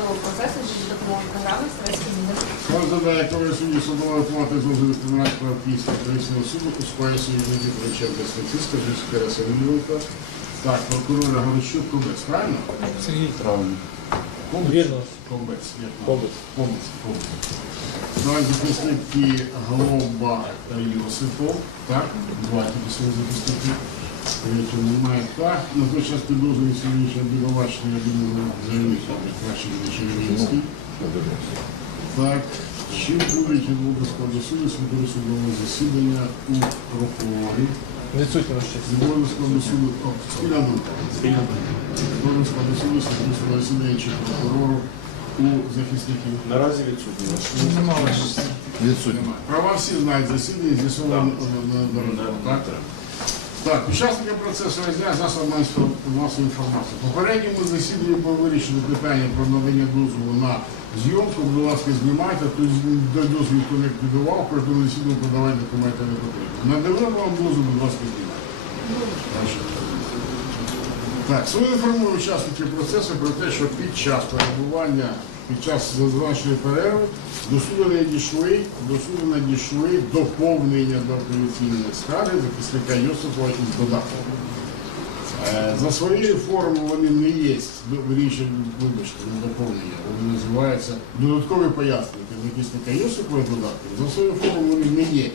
судового процесу за допомогою програми «Стрес кабінет». Розглядає коли судді судової плати з розгляду прав Київського апеляційного суду у складі судді Лідії Триченка Статистика, Жицька Так, прокурора Горощук, Кобець, правильно? Сергій Травник. Кобець? Вірно. Кобець, як? Кобець. Кобець, Кобець. Два захисники Глоба та Йосипов, так? Два Третього немає. Так, на той час підозрює сьогоднішнє обвинувачення обвинувачення заявника, краще Чернівський. Так, чим будуть до складу суду судового судового засідання у прокурорі? Відсутнього ще. Збройного складу суду, о, думка. Збройного складу суду судового засідання чи прокурору у захисників. Наразі відсутні. Відсутньо. Немає. Права всі знають засідання, з'ясовано на дорогу. Так? Так, учасники процесу розгляд засоб масової інформації. Попередньому засіданні було вирішено питання про надання дозволу на зйомку. Будь ласка, знімайте, то до дозволу ніхто не піддавав, при тому засіданні подавати документи не потрібно. Надали вам дозвол, будь ласка, знімайте. Так, свою інформую учасників процесу про те, що під час перебування, під час зазначеної перерви до суду надійшли, до суду надійшли доповнення до апеляційної скарги захисника Йосипова із додатком. Е, За своєю формою вони не є, рішення, вибачте, не доповнення, вони називаються додаткові пояснення захисника Йосипова з додатком. За свою форму вони не є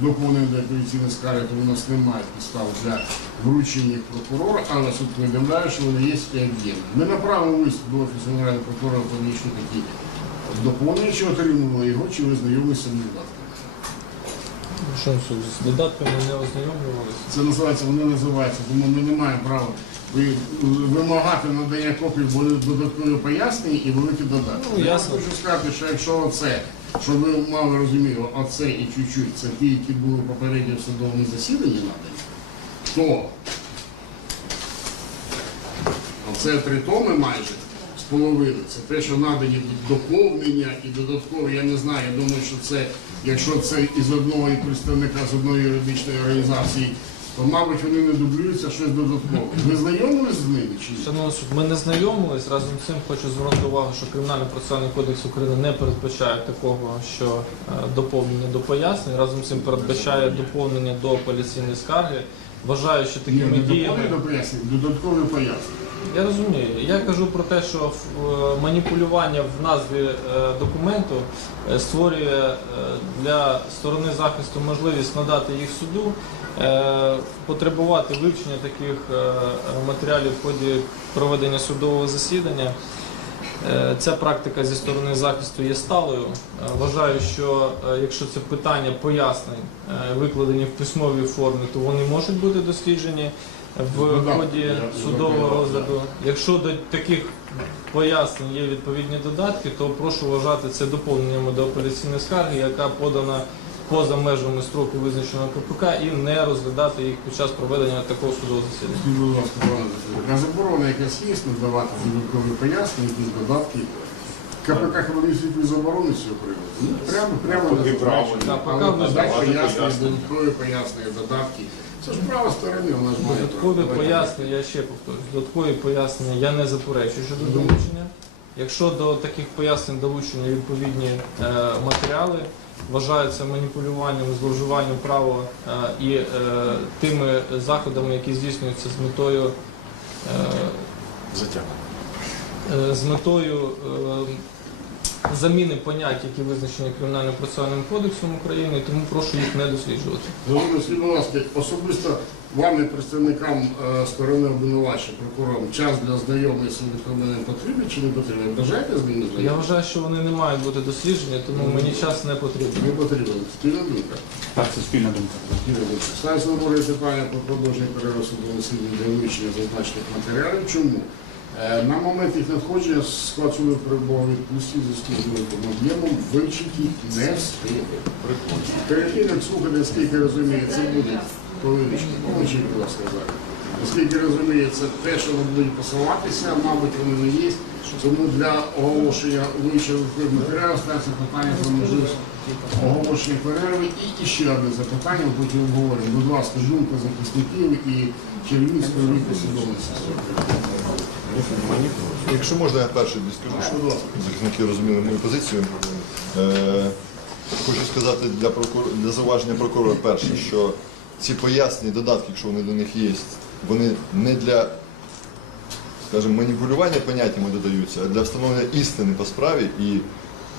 доповнення до апеляційної скарги, то у нас немає підстав для вручення їх прокурора, але суд повідомляє, що вони є об'ємні. Ми направили лист до Офісу Генерального прокурора, помічні такі доповнення, чи отримували його, чи ви знайомилися з додатком. Що суд з додатками не ознайомлювалися? Це називається, вони називаються, тому ми не маємо права ви- вимагати надання копій бо додаткові пояснення і великі додатки. Ну, Я хочу сказати, що якщо оце, щоб ви мало розуміли, оце і чуть-чуть, це ті, які були попередньо в судовому засіданні надані, то оце три томи майже з половини. Це те, що надані доповнення і додаткові, я не знаю, я думаю, що це, якщо це із одного представника з одної юридичної організації, то, мабуть, вони не дублюються щось додаткове. Ви знайомились з ними чи ні? Шановний суд, ми не знайомились. Разом з цим хочу звернути увагу, що Кримінальний процесуальний кодекс України не передбачає такого, що е, доповнення до пояснень. Разом з цим передбачає доповнення до апеляційної скарги. Вважаю, що Ні, такими не доповнення діями. до пояснень, додаткові пояснення. Я розумію. Я кажу про те, що е, маніпулювання в назві е, документу е, створює е, для сторони захисту можливість надати їх суду, потребувати вивчення таких е, матеріалів в ході проведення судового засідання. Е, Ця практика зі сторони захисту є сталою. Е, Вважаю, що е, якщо це питання пояснень, е, викладені в письмовій формі, то вони можуть бути досліджені в ході судового розгляду. Якщо до таких пояснень є відповідні додатки, то прошу вважати це доповненнями до апеляційної скарги, яка подана поза межами строку визначеного КПК, і не розглядати їх під час проведення такого судового засідання. Пане заборона якась є надавати додаткові пояснення, якісь додатки. КПК Хмельницький заборони з цього приводу. Ну, Прямо, прямо пояснення, пояснення. додаткові пояснення, додатки. Це ж право сторони, вона ж має Додаткові пояснення, я ще повторюю, додаткові пояснення я не заперечую щодо долучення. Якщо до таких пояснень долучені відповідні е, матеріали, вважаються маніпулюванням, зловживанням права е, і е, тими заходами, які здійснюються з метою е, з метою заміни понять, які визначені Кримінальним процесуальним кодексом України, тому прошу їх не досліджувати. Дорогі, будь ласка, особисто вам і представникам е, сторони обвинувачення, прокурорам, час для знайомих з виконанням потрібен чи не потрібен? Бажаєте з ними Я вважаю, що вони не мають бути досліджені, тому мені час не потрібен. Не потрібен. Спільна думка. Так, це спільна думка. Ставиться на борі питання про продовження судового засідання для вивчення зазначених матеріалів. Чому? Е, На момент їх надходження склад суду перебував відпустці за службовим об'ємом, вивчити не встигли. Перед тим, як слухати, наскільки розуміє, це буде повинички. Помочі, будь ласка, зараз. Наскільки розуміє, це те, що вони будуть посилатися, мабуть, вони не є. Тому для оголошення вивчених матеріалів ставиться питання про можливість оголошення перерви. І ще одне запитання, потім обговоримо. Будь ласка, думка захисників і Чернівської віку. Якщо можна, я перший скажу, ласка. захисники розуміли мою позицію. Е, хочу сказати для, прокур... для зауваження прокурора перше, що ці пояснення, додатки, якщо вони до них є, вони не для скажімо, маніпулювання поняттями додаються, а для встановлення істини по справі і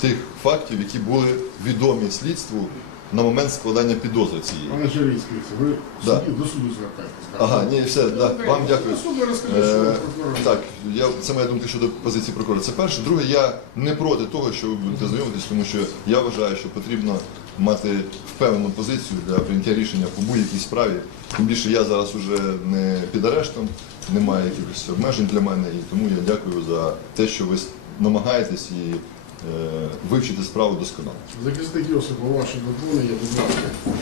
тих фактів, які були відомі слідству на момент складання підозри цієї. Пане Червінський, ви Да. судді- до суду звертаєтесь. так? Ага, ні, все, да, вам дякую. До суду розкажіть, що ви Е, прокурор. Так, я, це моя думка щодо позиції прокурора. Це перше. Друге, я не проти того, що ви будете знайомитись, тому що я вважаю, що потрібно мати впевнену позицію для прийняття рішення по будь-якій справі. Тим більше я зараз уже не під арештом, немає якихось обмежень для мене, і тому я дякую за те, що ви намагаєтесь і вивчити справу досконало. Захисник Йосипа, ваші доповнення, будь ласка.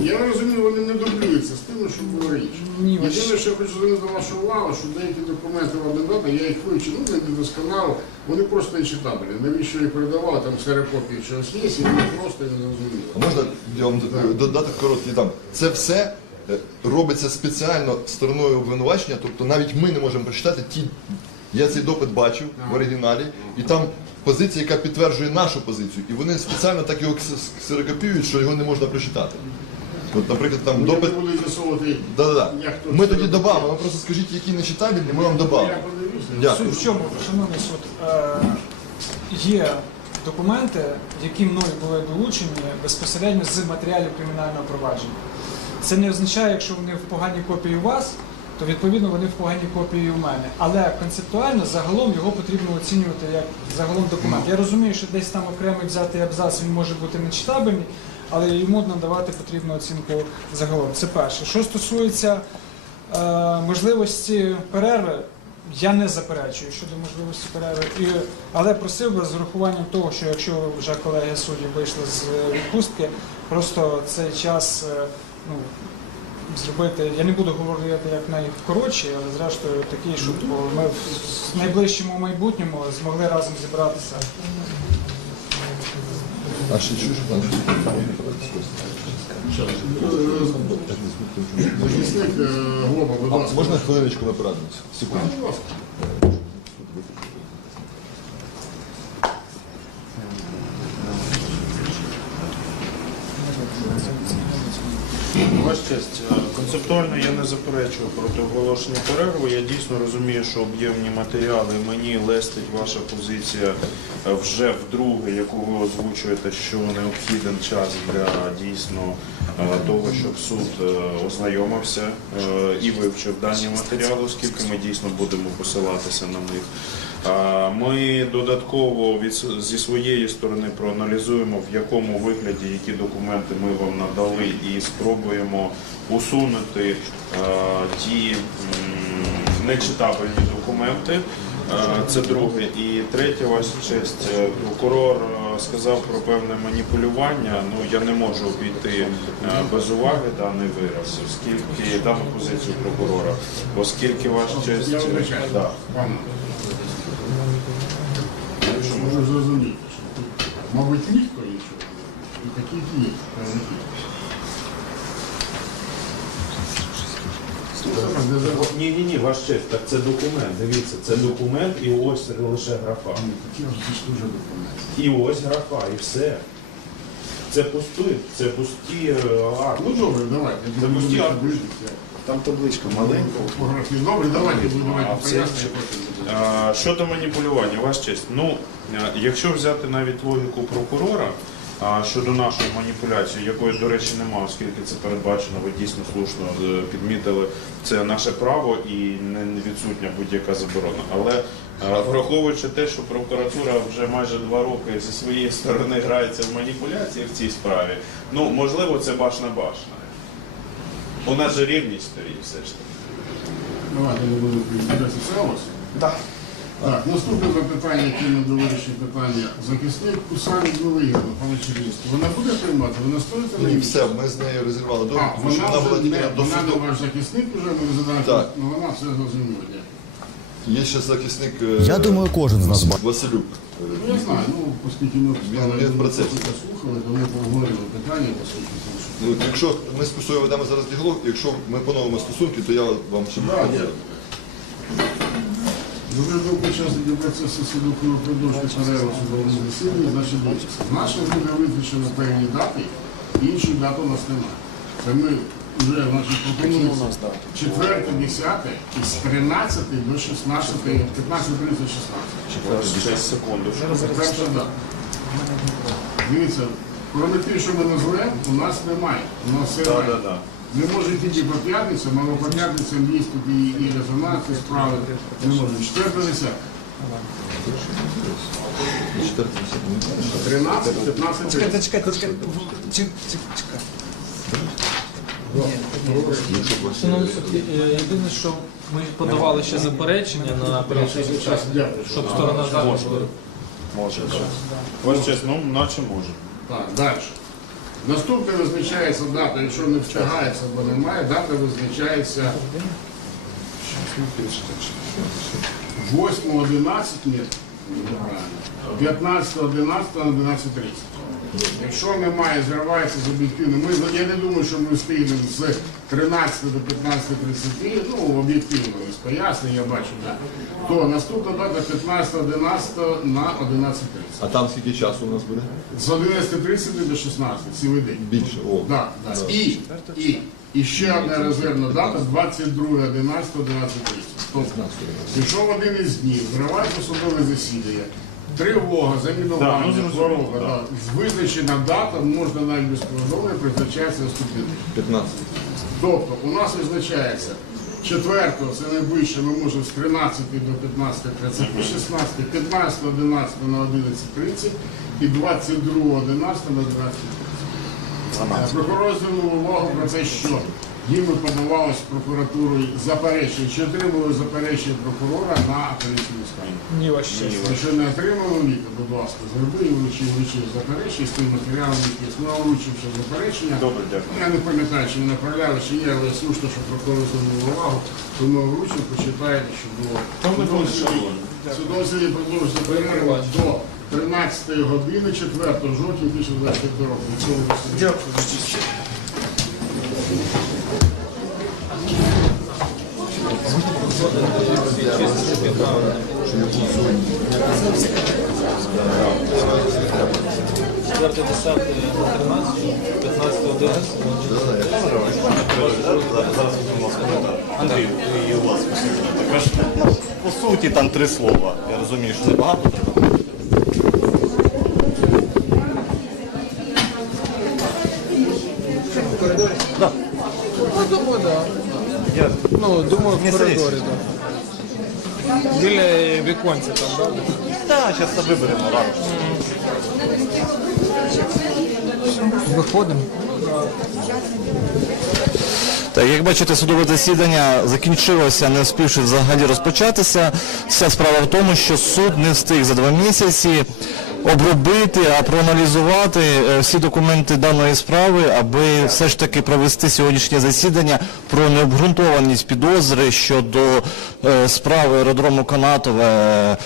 Я розумію, вони не дублюються з тим, що було ви Єдине, що я хочу звернути вашу увагу, що деякі документи вам не дати, я їх вивчив, ну не досконало, вони просто не читабельні. Навіщо їх передавали, там ксерокопії чогось є, і вони просто не зрозуміло. А можна я вам додати короткий там? Це все е, робиться спеціально стороною обвинувачення, тобто навіть ми не можемо прочитати ті. Я цей допит бачив в оригіналі, і там позиція, яка підтверджує нашу позицію, і вони спеціально так його кс- ксерокопіюють, що його не можна прочитати. От, наприклад, там допит. Не Да-да-да. Ми тоді додамо, ви просто скажіть, які нечитабельні, ми вам додамо. Дякую. Суть в чому, шановний суд, е, є документи, які мною були долучені безпосередньо з матеріалів кримінального провадження. Це не означає, якщо вони в поганій копії у вас, то відповідно вони в поганій копії у мене. Але концептуально загалом його потрібно оцінювати як загалом документ. Я розумію, що десь там окремий взятий абзац він може бути нечитабельний, але йому надавати потрібну оцінку загалом. Це перше. Що стосується е, можливості перерви, я не заперечую щодо можливості перерви, і, але просив би з урахуванням того, що якщо вже колеги судді вийшли з відпустки, просто цей час е, ну, зробити, я не буду говорити як найкоротше, але зрештою такий, щоб ми в найближчому майбутньому змогли разом зібратися. А ще чуєш там? Е, можна хвилиночку на порадницю? Секунду. Честь, е, концептуально я не заперечую проти оголошення перерви. Я дійсно розумію, що об'ємні матеріали мені лестить ваша позиція е, вже вдруге, яку ви озвучуєте, що необхіден час для дійсно е, того, щоб суд ознайомився і вивчив дані матеріали, оскільки ми дійсно будемо посилатися на них. Ми додатково зі своєї сторони проаналізуємо, в якому вигляді які документи ми вам надали, і спробуємо усунути ті нечитабельні документи. Це друге. І третє, ваша честь, е, прокурор е, сказав про певне маніпулювання. Ну я не можу обійти е, без уваги даний вираз, оскільки дану позицію прокурора, оскільки ваша честь да. Можу зрозуміти, що тут, мабуть, ніхто нічого не робить. І такі правники. Ні, ні, ні, ваш честь, так це документ. Дивіться, це документ і ось лише графа. Такі ж дуже документи. І ось графа, і все. Це пусті, це пусті е. Ну добре, давайте. Це пусті акти. Там табличка маленька. Фотографії. Добре, давайте будемо. Щодо маніпулювання, ваш честь. Ну, е, якщо взяти навіть логіку прокурора щодо нашої маніпуляції, якої, до речі, немає, оскільки це передбачено, ви дійсно слушно е, підмітили, це наше право і не відсутня будь-яка заборона. Але е, враховуючи те, що прокуратура вже майже два роки зі своєї сторони грається в маніпуляції в цій справі, ну можливо, це башна башна. У нас же рівність стоїть все ж таки. Давайте не будемо підбиратися. Це. Так. Так, наступне запитання, яке ми до вирішення питання. Захисник Кусані Білигіна, пане Червінський. Вона буде приймати? Ви настоїте на Ні, ній? все, ми з нею розірвали А, тому що вона вона була вже тільки не, до вона не суду. ваш захисник вже, ми задаємо, Так. ну вона все зрозуміла. ні. Є ще захисник е, Я думаю, кожен з нас бачить. Василюк. Ну, я знаю, ну, оскільки ми Він- він в процесі. послухали, то ми поговорили питання, по суті. Ну, Якщо ми з ведемо зараз діалог, якщо ми поновимо стосунки, то я вам ще Да, покажу. ні. Дуже думку учасників процесу суду про продовження перерву в судовому засіданні, значить дивіться. Буде визначено певні дати, інших дат у нас немає. Це ми вже пропонуємо 4, 10 із 13 до 16, 15, 30, 16. 6 секунд. Перша дата. Дивіться, кроме тих, що ми назвемо, у нас немає. У нас все має. так, так. Не може тільки по п'ятницям, але по п'ятницям є тут і, і резонансні справи. Не може. 4 10. 13, 15, 30. Чекайте, чекайте, чекайте. Чек- чек- чекай. Шановні судді, е, єдине, що ми подавали ще заперечення на перший час, Дякую. щоб сторона захисту. Може. Ось чесно, ну, наче може. Так, далі. Наступне визначається дата, якщо не встигається або немає, дата визначається 8.11, ні. 15.11 на 12.30. Якщо немає, зривається з об'єктивно. Ми, я не думаю, що ми встигнемо з 13 до 15.30, ну, об'єктивно, з пояснень, я бачу, так. То наступна дата 15.11 на 11.30. А там скільки часу у нас буде? З 11.30 до 16, цілий день. Більше. О. Да, да. І, і, і ще одна резервна дата 22, 11, 11, 30. Тобто, якщо в один із днів зривається судове засідання, тривога, ну, замінування, зрозуміло, хвороба, да. да. визначена дата, можна навіть без повідомлення, призначається наступний 15. Тобто у нас визначається 4 це найближче, ми можемо з 13 до 15, 30, 16, 15, 11 на 11.30 і 22, 11 на 12.30. Прокурор звернув увагу про те, що їм подавалось прокуратурою заперечення, чи отримали заперечення прокурора на апеляційну скаргу. Ні, честь. Якщо не отримали ліка, будь ласка, зроби і вручив, вручив заперечення з тим матеріалом, який існував, вручивши заперечення. Добре, дякую. Я не пам'ятаю, чи не направляли, чи ні, але слушно, що прокурор звернув увагу, тому вручив, почитайте, що було. Засідання продовжується перерва до 13 години 4 жовтня 2025 року. Четверте, десяте, тринадцяте, п'ятнадцяте. Андрій, і у вас. По суті, там три слова. Я розумію, що небагато. Ну, думаю, да. Я... Ну, думаю, в коридорі, да. Біля віконця там, да? Так, зараз виберемо рано. Виходимо. Так, як бачите, судове засідання закінчилося, не встигши взагалі розпочатися. Вся справа в тому, що суд не встиг за два місяці обробити, а проаналізувати е, всі документи даної справи, аби все ж таки провести сьогоднішнє засідання про необґрунтованість підозри щодо е, справи аеродрому Канатове е,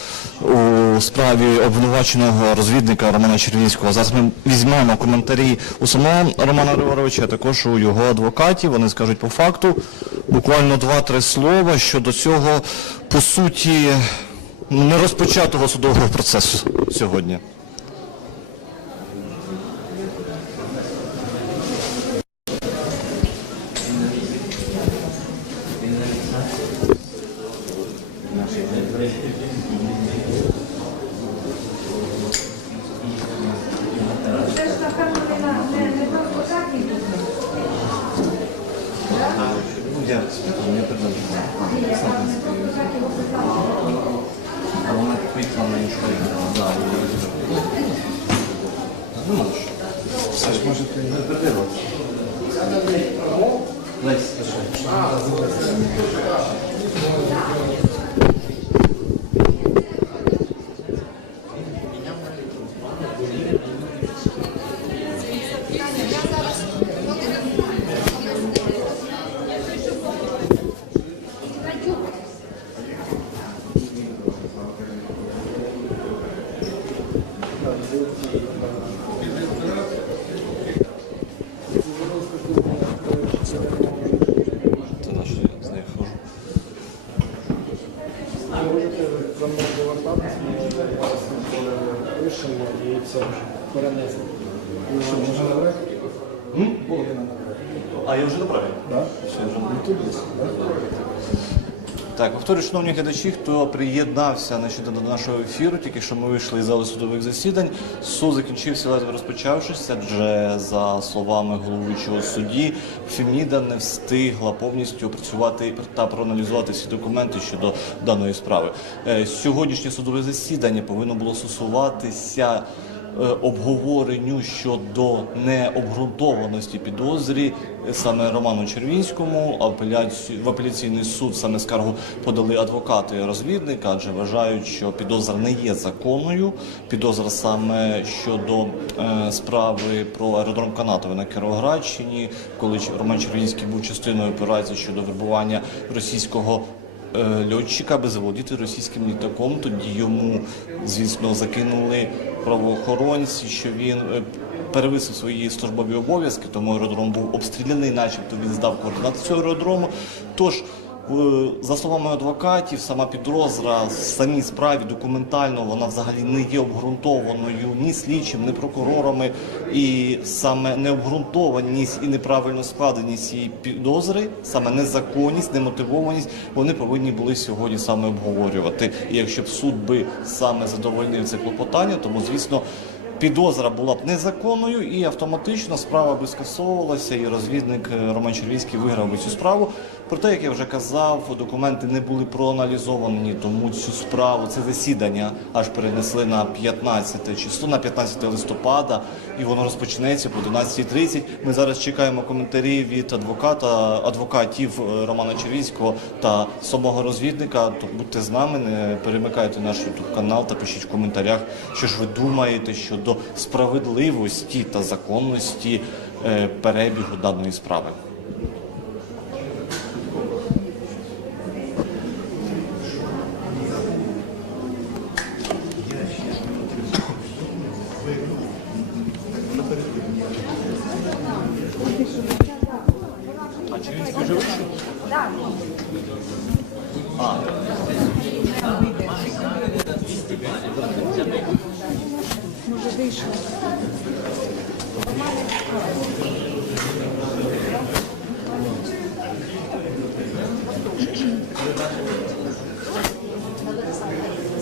у справі обвинуваченого розвідника Романа Червінського. Зараз ми візьмемо коментарі у самого Романа Григоровича, а також у його адвокатів. Вони скажуть по факту буквально два-три слова щодо цього, по суті, не розпочатого судового процесу сьогодні. PlayStation. Так, повторюю, шановні глядачі, хто приєднався значить, до нашого ефіру, тільки що ми вийшли із зали судових засідань. Суд закінчився ледве розпочавшись, адже за словами головуючого судді, Феміда не встигла повністю опрацювати та проаналізувати всі документи щодо даної справи. Е, Сьогоднішнє судове засідання повинно було стосуватися обговоренню щодо необґрунтованості підозрі е, саме Роману Червінському. Апеляцію в апеляційний суд саме скаргу подали адвокати розвідника, адже вважають, що підозра не є законною. Підозра саме щодо е, справи про аеродром Канатове на Кіровоградщині, коли Роман Червінський був частиною операції щодо вербування російського е, льотчика, аби заволодіти російським літаком. Тоді йому, звісно, закинули правоохоронці, що він е, перевисив свої службові обов'язки, тому аеродром був обстріляний, начебто він здав координати цього аеродрому. Тож, за словами адвокатів, сама підозра в самій справі документально вона взагалі не є обґрунтованою ні слідчим, ні прокурорами. І саме необґрунтованість і неправильно складеність цієї підозри, саме незаконність, немотивованість, вони повинні були сьогодні саме обговорювати. І якщо б суд би саме задовольнив це клопотання, тому звісно. Підозра була б незаконною і автоматично справа би скасовувалася, і розвідник е, Роман Червінський виграв би цю справу. Проте, як я вже казав, документи не були проаналізовані, тому цю справу, це засідання аж перенесли на 15 число, на 15 листопада, і воно розпочнеться по 11.30. Ми зараз чекаємо коментарі від адвоката, адвокатів е, Романа Червінського та самого розвідника. То будьте з нами, не перемикайте наш канал та пишіть в коментарях, що ж ви думаєте щодо справедливості та законності е, перебігу даної справи.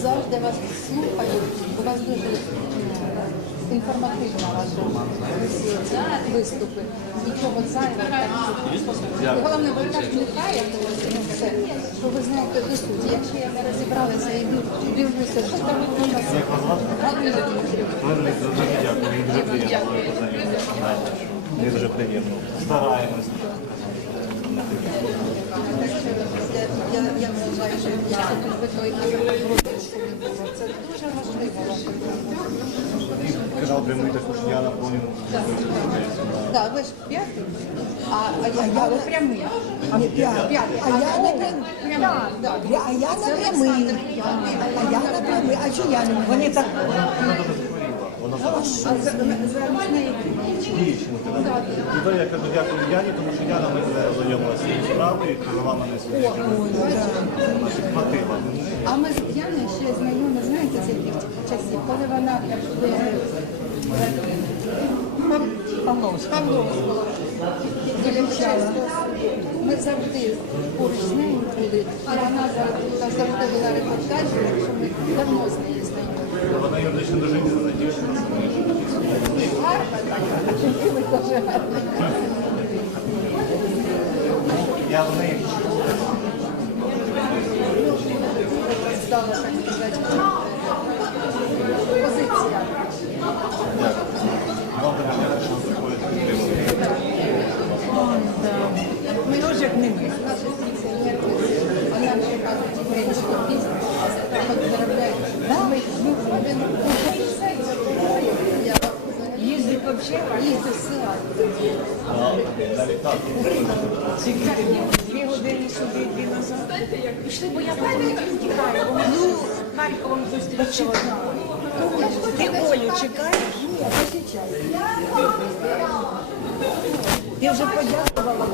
Завжди вас слухаю, у вас дуже е, інформативна ваша всі виступи. Нічого зайвого. так. Головне, ви так вникаєте, ну, все, що ви знаєте до суті. Якщо я не розібралася, йду, дивлюся, що там у нас. Галина дякую, Дуже. Мені дуже приємно. Стараємось. Я, я, я вважаю, що було, це дуже важливо. Казав прямий також я наповнив. Так, ви ж п'ятий, а, а я, а ви прямий. А я, П'ятий, а я не прям- Так, а я не прямий. А я не прямий, а чого я не Вони так А за, за неї Дівчинка. І то я кажу дякую Яні, тому що Яна мене знайомилася з справою і привела мене сюди. А ми з Яною ще знайомі, знаєте, з яких часів, коли вона е, Павловська вивчала. Ми завжди поруч з нею були, і вона завжди була репортажі, так що ми давно з нею знайомі. Вона юридично дуже вільна дівчина. Гарна така, ви дуже гарна. Я в неї стала, так сказати, позиція. вам дуже дякую, що ви приходите. ми теж як не ми. Наші пенсіонерки, вона один, я Їздить взагалі. села. Дві години сюди, дві назад. Пішли, бо я тікаю. бо Ну. Ти Олю чекаєш? Ні, Ти вже подякувала.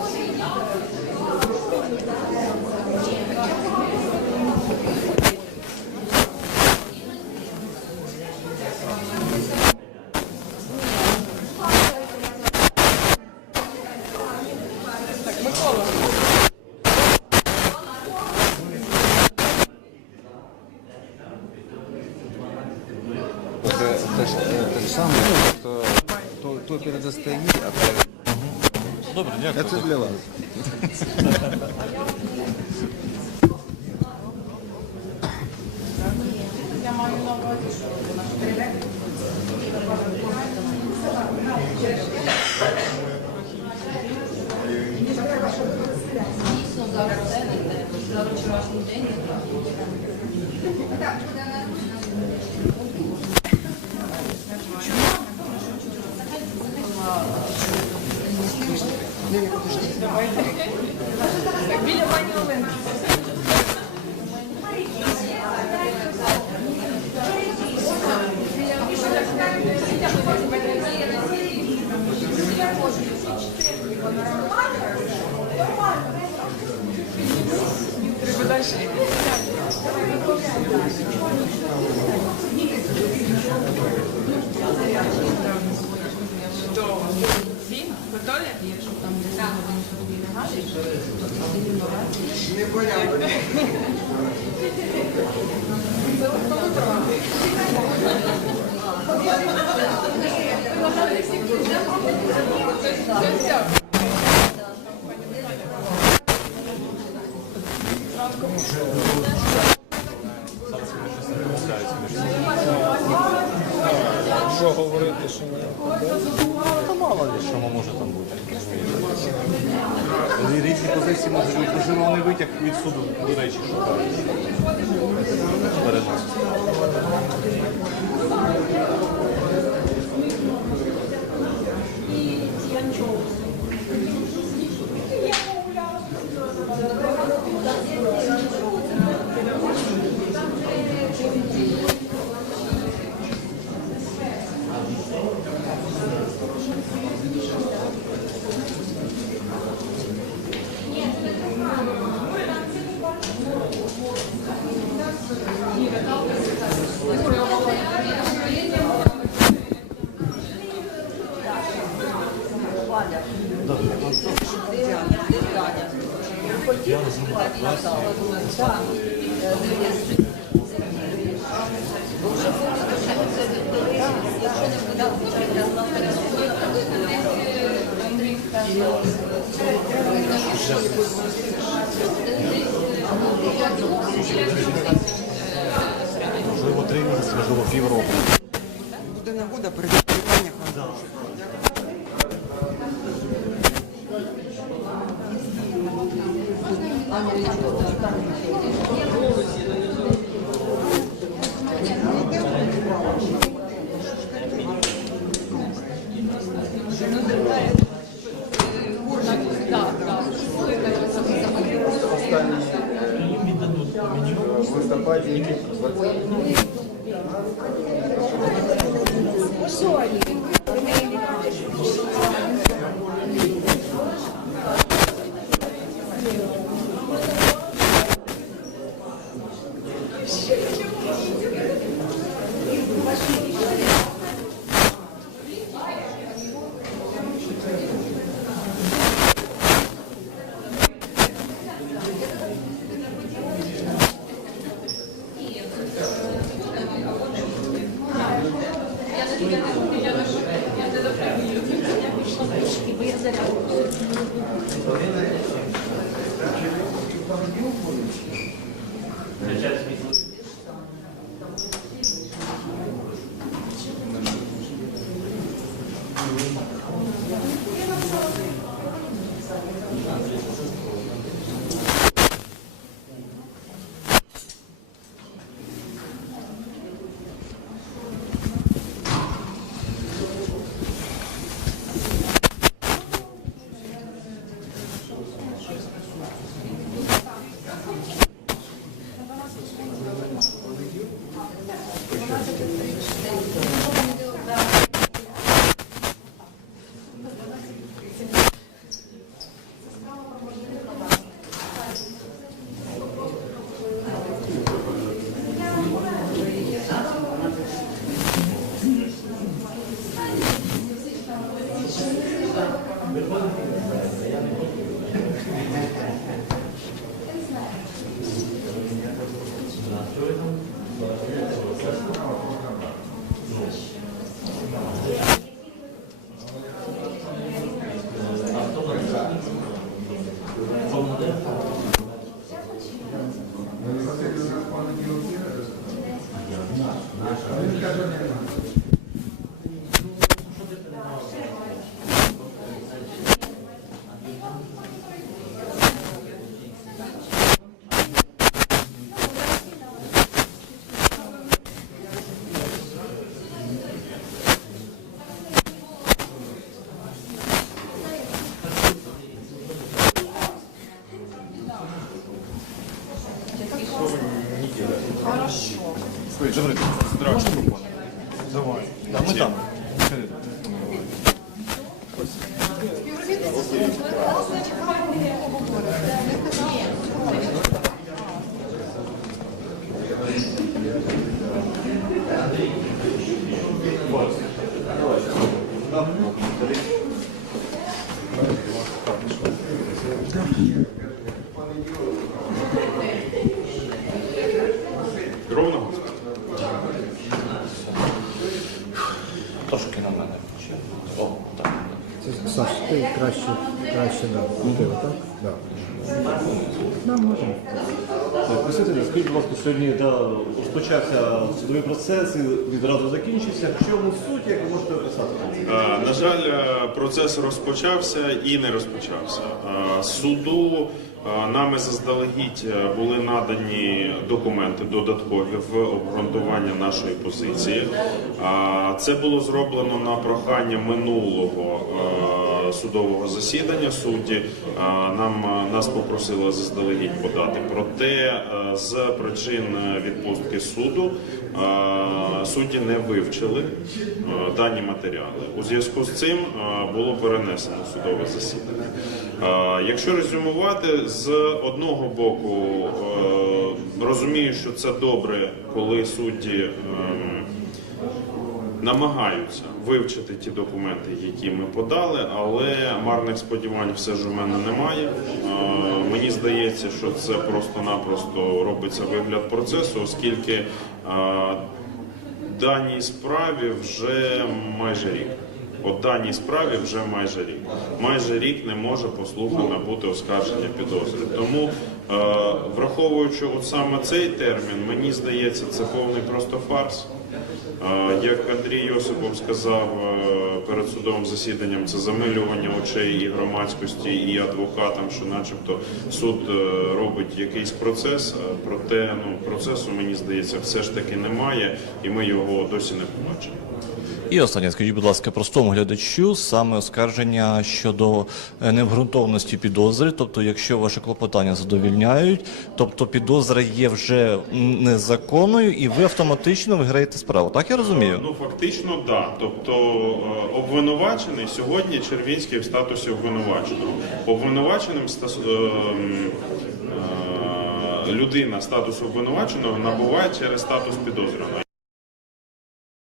Те ж э, саме, то, то, то передасте мені, а то... Добре, дякую. Це для вас. Зараз вчорашній день. Біля пані Олени. Всі? Готові? Якщо там десь годин собі лягати, то Не порядок. Що говорити, що не Та мало ли, що може там бути. Різні позиції можуть бути. Можливо, витяг від суду, до речі, шукають. Переносять. Можливо, три місяці, можливо, півроку. Буде не буде, перейде питання. В листопаді Ми там. Ровно? Трошки на мене. О, так. Саш, ти краще, краще, да. Ти отак? Да. Да, можемо. Так, Присвятитель, скажіть, будь ласка, сьогодні да, розпочався судовий процес і відразу закінчився. В чому суть, як ви можете описати? На жаль, е, процес розпочався і не розпочався. Суду нами заздалегідь е, були надані документи додаткові в обґрунтування нашої позиції. Це було зроблено на прохання минулого е, судового засідання. Судді нам нас попросили заздалегідь подати. Проте з причин відпустки суду судді не вивчили дані матеріали. У зв'язку з цим було перенесено судове засідання. Якщо резюмувати, з одного боку розумію, що це добре, коли судді. Намагаються вивчити ті документи, які ми подали, але марних сподівань все ж у мене немає. Мені здається, що це просто-напросто робиться вигляд процесу, оскільки даній справі вже майже рік. От даній справі вже майже рік. Майже рік не може послухано бути оскарження підозри. Тому, враховуючи от саме цей термін, мені здається, це повний просто фарс. Як Андрій Йосипов сказав е, перед судовим засіданням, це замилювання очей і громадськості, і адвокатам, що начебто суд е, робить якийсь процес, проте ну, процесу, мені здається, все ж таки немає, і ми його досі не побачимо. І останнє, скажіть, будь ласка, простому глядачу саме оскарження щодо е, необґрунтованості підозри, тобто, якщо ваші клопотання задовільняють, тобто підозра є вже незаконною, і ви автоматично виграєте справу. Так я розумію? Ну фактично, так. Да. Тобто е, обвинувачений сьогодні Червінський в статусі обвинуваченого. Обвинуваченим е, людина статусу обвинуваченого набуває через статус підозрюваного.